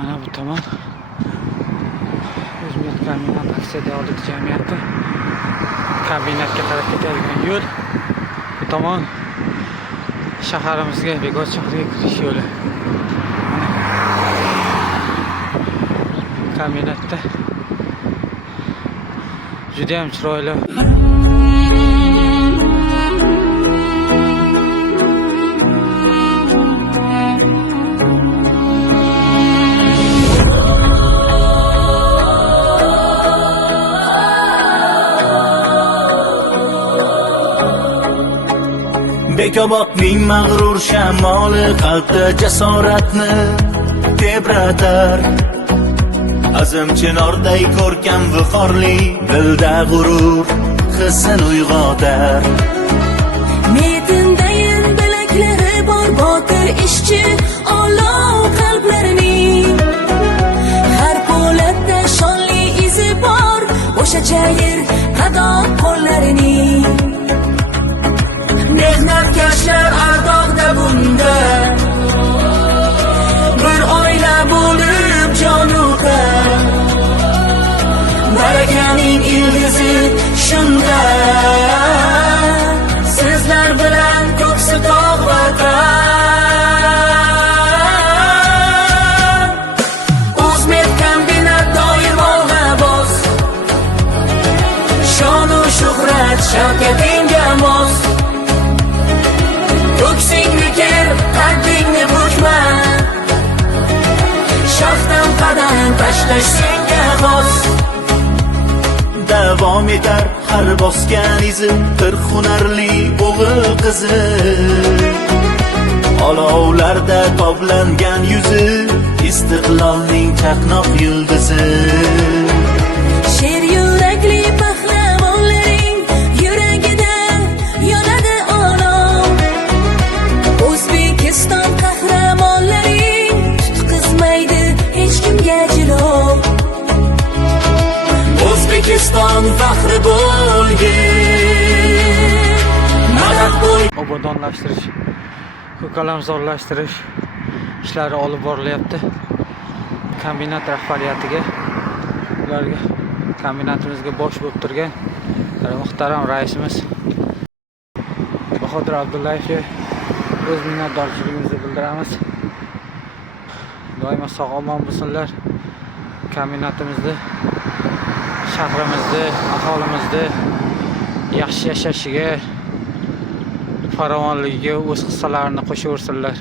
Ana bu tomon O'zbek kombinat aksiyadorlik jamiyati kombinatga qarab ketadigan yo'l. Bu tomon shaharimizga, Bekor shahriga kirish yo'li. Kombinatda juda ham chiroyli. Bekobodning mag'rur shamoli qalbda jasoratni tebratar. Azim chinorday ko'rkam viqorli, dilda g'urur hissin uyg'otar. Metindayin bilaklari bor botir ishchi olov qalblarining. Har po'latda shonli izi bor, o'sha chayir qadoq qo'llarining. Mehnatkashlar ardog'da bunda bir oila bo'lib jonuqa. Barakaning ildizi shunda, sizlar bilan ko'ksi tog' vatan. O'zmet kombinat doimo g'aboz, shonu shuhrat shavkatingga mos. Ko'ksingni ker, qalbingni bukma, shaxdan qadam tashlash senga xos. Davom etar har bosgan izi, bir hunarli o'g'il qizi. Olovlarda toblangan yuzi, istiqlolning chaqnoq yulduzi. Sher yurakli qahramonlaring yuragida yonadi olov. O'zbekiston qahramonlaring tutqizmaydi hech kimga jilov. O'zbekiston faxri bo'lgin, madad bo'l. Obodonlashtirish, ko'kalamzorlashtirish ishlari olib borilyapti. Kombinat rahbariyatiga, ularga, kombinatimizga bosh bo'lib turgan muhtaram raisimiz Bahodir Abdullayevga o'z minnatdorchiligimizni bildiramiz. Doimo sog' omon bo'lsinlar. Kombinatimizni, shahrimizni, aholimizni yaxshi yashashiga, farovonligiga o'z hissalarini qo'shaversinlar.